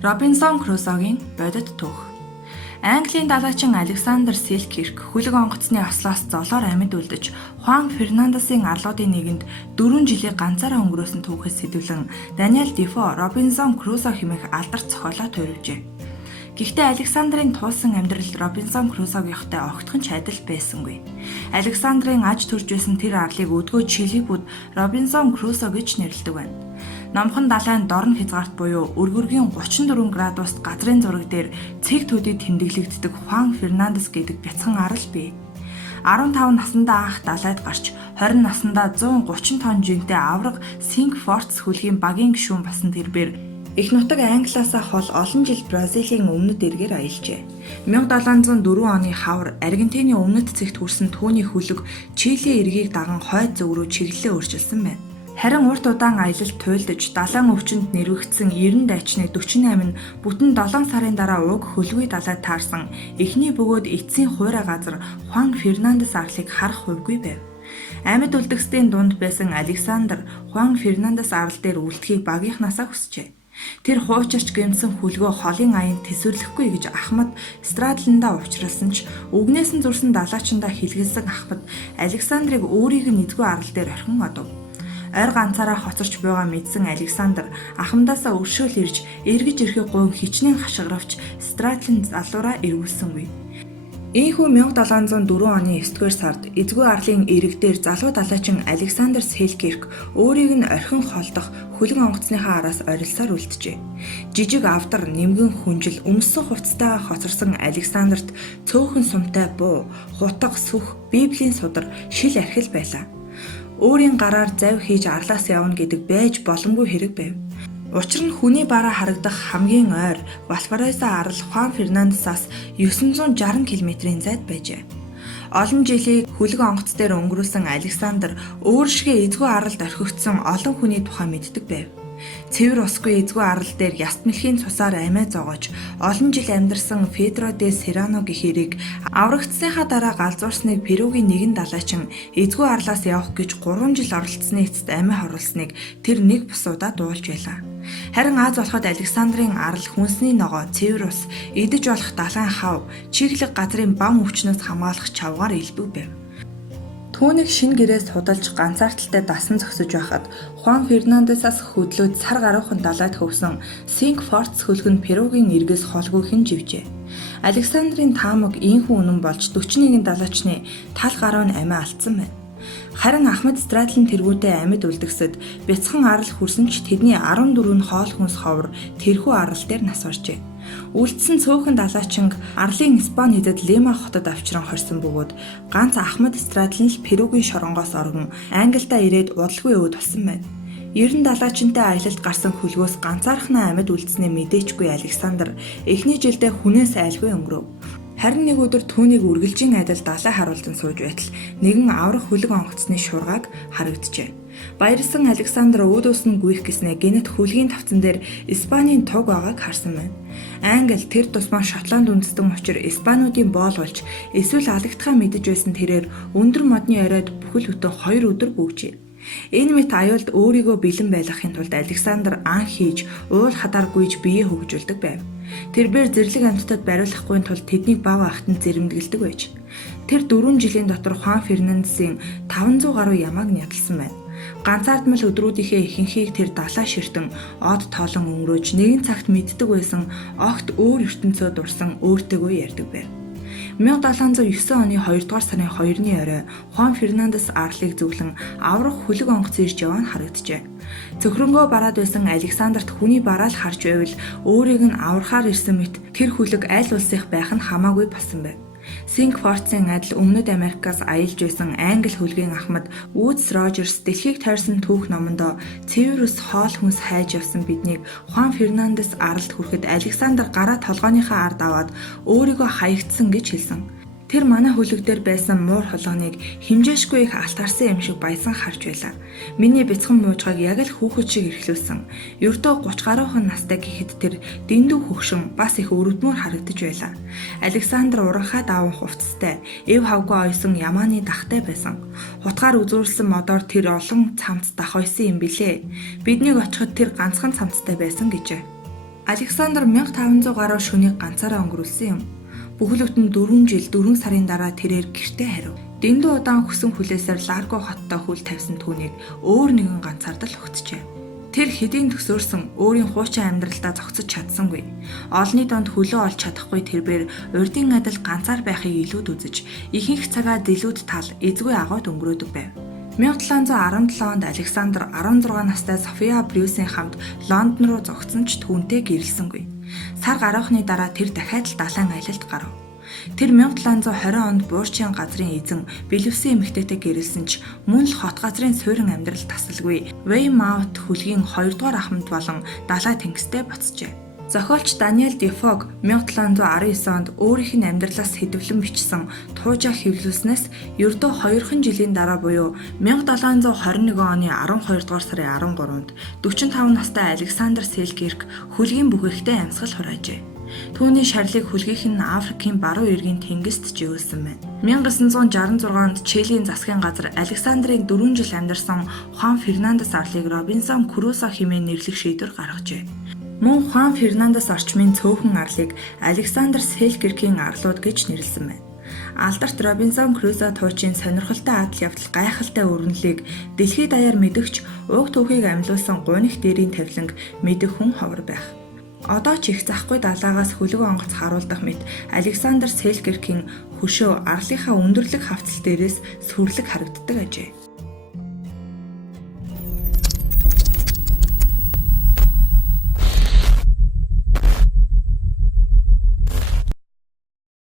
Робинсон Крузогийн бодит түүх. Английн далайчин Александр Селкирк хөлөг онгоцны ослоос золоор амьд үлдэж, Хуан Фернандесын арлуудын нэгэнд 4 жилийг ганцаараа өнгөрөөсөн түүхээс сэтгүүлэн Даниэл Дефо Робинсон Крузо хэмээх алдарт зохиолоо тойрвжээ. Гэхдээ Александрын туулсан амьдрал Робинсон Крузогийнхтой огтхон ч адил байсангүй. Александрын аж төрж байсан тэр арлыг өдгөө Чилибүүд Робинсон Крузо гэж нэрлэдэг байна. Номхон далайн дорн хязгаарт буюу өргөргийн 34 градуст газрын зураг дээр цэг төдий тэмдэглэгддэг Хуан Фернандес гэдэг бяцхан арал бий. 15 наснда анх далайд гарч 20 наснда 130 тонн жинтэй авраг Cinque Forte хөлгийн багийн гишүүн басан тэрбээр их нутаг Англиасаа хол олон жил Бразилийн өмнөд эргээр аялжээ. 1704 оны хавар Аргентины өмнөд цэгт хүрсэн түүний хөлөг Чили эргийг даган хойд зүг рүү чиглэлээ өөрчилсөн байна. Харин урт удаан аялалд туйлдж далайн өвчнөд нэрвэгдсэн 90 дайчны 48 нь бүтэн 7 сарын дараа уг хөлгүй далайд таарсан эхний бөгөөд эцсийн хуурай газар Хуан Фернандес арлыг харах хувьгүй байв. Амьд үлдгэсдийн дунд байсан Александр Хуан Фернандес арал дээр үлдэхийг багийнхнаасаа хүсжээ. Тэр хуучирч гэмсэн хөлгөө холын аянд тэсвэрлэхгүй гэж Ахмад Страдландаа уучралсан ч үгнээс нь зурсан далайчандаа хилгэлсэн Ахмад Александрыг өөрийг нь эзгүй арал дээр орхин одов. Ойр ганцаараа хоцорч байгаа мэдсэн Александр ахмадаасаа өршөөл ирж эргэж ирэхээ гуйн хичнээн хашгиравч Стратланд залуураа эргүүлсэнгүй. Ийхүү 1704 оны 9-р сард эзгүй арлын эрэг дээр залуу далайчин Александр Селкирк өөрийг нь орхин холдох хөлөг онгоцныхаа араас орилсоор үлджээ. Жижиг авдар нэмгэн хүнжил өмссөн хувцастайгаа хоцорсон Александрт цөөхөн сумтай буу, хутга сүх, Библийн судар, шил архил байлаа. Өөрийн гараар завь хийж арлаас явна гэдэг байж боломгүй хэрэг байв. Учир нь хүний бараа харагдах хамгийн ойр Валпараисо арал Хуан Фернандесаас 960 км-ийн зайд байжээ. Олон жилийг хөлөг онгоц дээр өнгөрүүлсэн Александр өөр шигээ эзгүй аралд орхигдсон олон хүний тухай мэддэг байв. Цэвэр усгүй эзгүй арал дээр яст мэлхийн цусаар амиа зогоож олон жил амьдарсан Педро де Серрано гэх хэрэг аврагдсныхаа дараа галзуурсныг Перугийн нэгэн далайчин эзгүй арлаас явах гэж 3 жил оролцсны эцэст амиа хорлсныг тэр нэг бусуудаа дуулж байлаа. Харин Аз болоход Александрын арал хүнсний ногоо, цэвэр ус, идэж болох далайн хав, чиглэг газрын бам өвчнөөс хамгаалах чавгаар илбэг байв. Түүнийг шин гэрээс худалж ганцаардалтай дасан зогсож байхад Хуан Фернандесаас хөдлөөд сар гаруухан далайд хөвсөн Cinque Forte хөлгөнд Перугийн эргээс холгүйхэн живжээ. Александрын таамаг ийхүү үнэн болж 41 далайчны тал гаруй нь амиа алдсан байна. Харин Ахмад Страдлан тэргүүтэй амьд үлдгэсэд бяцхан арал хүрсэн ч тэдний 14 нь хоол хүнс ховор тэрхүү арал дээр нас оржээ. Үлдсэн цөөхөн далайчин арлын Испани хятад Лима хотод авчран хорсон бөгөөд ганц Ахмад Страдлан л Перугийн шоронгоос оргон Англидаа ирээд удалгүй өвд болсон байна. 90 далайчинтай аялалд гарсан хөлгөөс ганцаархнаа амьд үлдснээ мэдээчгүй Александр эхний жилдээ хүнээс айлгүй өнгөрөв. Харин нэг өдөр түүнийг үргэлжийн адил далай харуулдан сууж байтал нэгэн аврах хөлөг онгоцны шуургааг харагджээ. Баярлсан Александр өөдөөс нь гүйх гэснээ гэнэт хөлгийн тавцан дээр Испанийн туг байгааг харсан байна. Англи тэр тусмаа Шотланд үндэстэн учир Испаниудын боол болж эсвэл алагдахаа мэдэж байсан тэрээр өндөр модны оройд бүхэл бүтэн 2 өдөр бөгжээ. Энэ мэт аюулд өөрийгөө бэлэн байлгахын тулд Александр ан хийж уул хадаар гүйж биеэ хөгжүүлдэг байв. Тэрбээр зэрлэг амьтдад бариулахгүй тулд тэднийг бав ахтанд зэрэмдэглэдэг байж. Тэр 4 жилийн дотор Хуан Фернандесийн 500 гаруй ямааг нядалсан байна. Ганцаардмал өдрүүдийнхээ ихэнхийг тэр далай ширтэн од тоолон өнгөрөөж нэгэн цагт мэддэг байсан огт өөр ертөнцөө дурсан өөртөөгөө ярьдаг байв. 1709 оны 2 дугаар сарын 2-ны орой Хуан Фернандес арлыг зөвлөн аврах хөлөг онгоц ирж яваа нь харагджээ. Цөхрөнгөө бараад байсан Александрт хүний бараал харж байвал өөрийг нь аврахаар ирсэн мэт тэр хөлөг аль улсынх байх нь хамаагүй басан байв. Cinque Forte-ийн адил өмнөд Америкаас аялж байсан Англи хөлгийн ахмад Woodes Rogers дэлхийг тойрсон түүх номондоо цэвэр ус хоол хүнс хайж явсан биднийг Хуан Фернандес аралд хүрэхэд Александр гараа толгойнхаа ард аваад өөрийгөө хаягдсан гэж хэлсэн. Тэр манай хөлөг дээр байсан муур холгоныг хэмжээшгүй их алтаарсан юм шиг баясан харж байлаа. Миний бяцхан муужгааг яг л хүүхэд шиг эрхлүүлсэн. Ердөө 30 гаруйхан настай гэхэд тэр дэндүү хөгшин бас их өрөвдмөр харагдаж байлаа. Александр уранхаа даван хувцастай, эв хавгүй ойсон ямааны дахтай байсан. Хутгаар үзүүлсэн модоор тэр олон цамц дах ойсон юм билээ. Биднийг очиход тэр ганцхан цамцтай байсан гэжээ. Александр 1500 гаруй шөнийг ганцаараа өнгөрүүлсэн юм. Бүхэл бүтэн 4 жил 4 сарын дараа тэрээр гэртээ хариу. Дэндүү удаан хүсэн хүлээсээр Ларго хоттой хүл тавьсан түүнийг өөр нэгэн ганцаардал өгцжээ. Тэр хэдийн төсөөрсөн өөрийн хуучин амьдралдаа зогсож чадсангүй. Олны донд хөлөө олж чадахгүй тэрээр урдын адил ганцаар байхыг илүүд үзэж, ихэнх цагаа дэлүүд тал эзгүй агуйд өнгөрөөдөг байв. 1717 онд Александр 16 настай София Брюсийн хамт Лондон руу зогссон ч түүнтэй гэрэлсэнгүй. Сар гарахны дараа тэр дахиад л далайн аялалд гарав. Тэр 1720 онд Буурчин газрын эзэн Белүсийн эмэгтэйтэй гэрэлсэн ч мөн л хот газрын суурин амьдрал тасалгүй Веймаут хөлгийн 2 дугаар ахмад болон далай тэнгистэй буцжээ. Зохиолч Даниэл Дефог 1719 онд өөрийнх нь амьдралаас хэдвлэн бичсэн Туужаа хэвлүүлснээс ердөө 2хан жилийн дараа буюу 1721 оны 12 дугаар сарын 13-нд 45 настай Александр Селкирк хөлгийн бүхэхтэй амьсгал хураажээ. Түүний шарлыг хөлгийнх нь Африкийн баруун эргийн тэнгист живүүлсэн байна. 1966 онд Чилийн засгийн газар Александрийн 4 жил амьдарсан Хуан Фернандес арлыг Робинсон Крусо хэмээн нэрлэх шийдвэр гаргажээ. Мөн Хуан Фернандес орчмын цөөхөн арлыг Александр Селкиркийн арлууд гэж нэрлсэн байна. Алдарт Робинсон Крузо туучийн сонирхолтой адал явдал гайхалтай өрнөлийг дэлхийд даяар мэдэгч уг түүхийг амьлуулсан гунигт дээрийн тавиланг мэдэх хүн ховор байх. Одоо ч их захгүй далаагаас хөлөг онгоц харуулдах мэт Александр Селкиркийн хөшөө арлынхаа өндөрлөг хавцал дээрээс сүрлэг харагддаг ажээ.